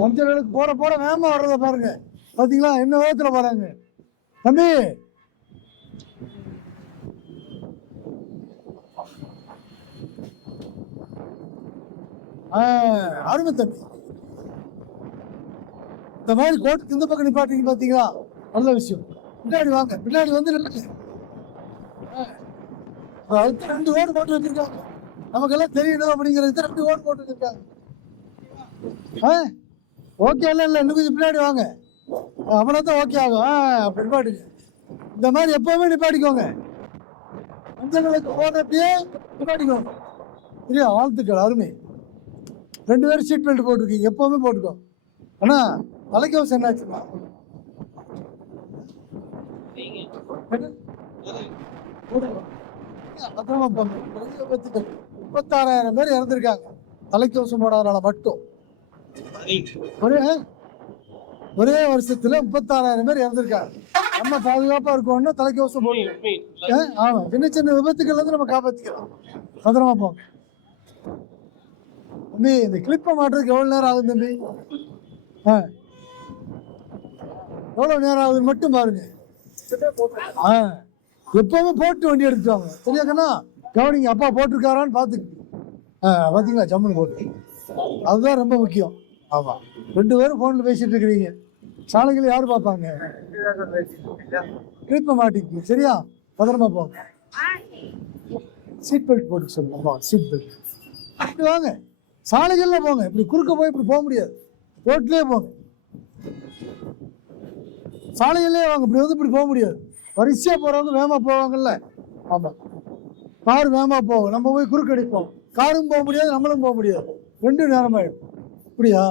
பஞ்சர்களுக்கு போட போட வேகமா வர்றத பாருங்க. பாத்தீங்களா என்ன வேகத்துல போறாங்க தம்பி. அருமை தம்பி. இந்த மாதிரி கோட்டுக்கு இந்த பக்கம் நிப்பாட்டிங்க பாத்தீங்களா, நல்ல விஷயம். பின்னாடி வாங்க, பின்னாடி வந்து நில்லுங்க. ரெண்டு ஓட்டு போட்டு வச்சிருக்காங்க, நமக்கெல்லாம் தெரியணும் அப்படிங்கிறது 2 ஓட்டு போட்டு வச்சிருக்காங்க. ஓகே இல்லை இல்லை, இன்னும் கொஞ்சம் பின்னாடி வாங்க, அவனை தான் ஓகே ஆகும். அப்படி நிப்பாட்டுங்க. இந்த மாதிரி எப்பவுமே நிப்பாட்டிக்கோங்க. மஞ்சளுக்கு போனப்பயே நிப்பாட்டிக்கோங்க. சரியா? வாழ்த்துக்கள், அருமை. 2 பேரும் சீட் பெல்ட் போட்டிருக்கீங்க, எப்பவுமே போட்டுக்கோ. ஆனா தலைக்கவசம் என்னாச்சுமா? பத்திரமா போங்க. 36,000 பேர் இறந்துருக்காங்க தலைக்கவசம் போடாதனால மட்டும். ஒரே வருஷத்துல 36,000 பேர் இறந்துருக்காங்க. நம்ம பாதுகாப்பா இருக்கோம்னா தலைக்கவசம் போடுங்க. ஆமா, சின்ன சின்ன விபத்துக்கள் வந்து நம்ம காப்பாத்திக்கலாம். பத்திரமா போங்க தம்பி. இந்த கிளிப்பை மாட்டுறதுக்கு எவ்வளவு நேரம் ஆகுது தம்பி? எவ்வளவு நேரம் ஆகுதுன்னு மட்டும் பாருங்க. எப்பவுமே போட்டு வண்டி எடுத்துவாங்க. சரியாக்கண்ணா, கவனிங்க. அப்பா போட்டிருக்காரான்னு பார்த்துக்கு. பார்த்தீங்களா, ஜம்முன்னு போட்டு. அதுதான் ரொம்ப முக்கியம். ஆமா, 2 பேரும் போன்ல பேசிட்டு இருக்கிறீங்க. சாலைகள் யாரு பார்ப்பாங்க? கிளிப்பை மாட்டிக்கு. சரியா? பத்திரமா போங்க. சீட் பெல்ட் போட்டு சொல்லுங்க. Seat belt. அப்படி வாங்க, சாலைகள்ல போங்க. இப்படி குறுக்க போய் இப்படி போக முடியாது. ரோட்லயே போங்க, சாலைகள்லயே வாங்க. இப்படி வந்து இப்படி போக முடியாது. வரிசையா போறவங்க வேகமா போவாங்கல்ல. ஆமா, கார் வேகமா போகும், நம்ம போய் குறுக்க அடிப்போம். காரும் போக முடியாது, நம்மளும் போக முடியாது. 2 நேரமாயிடும். இப்படியா?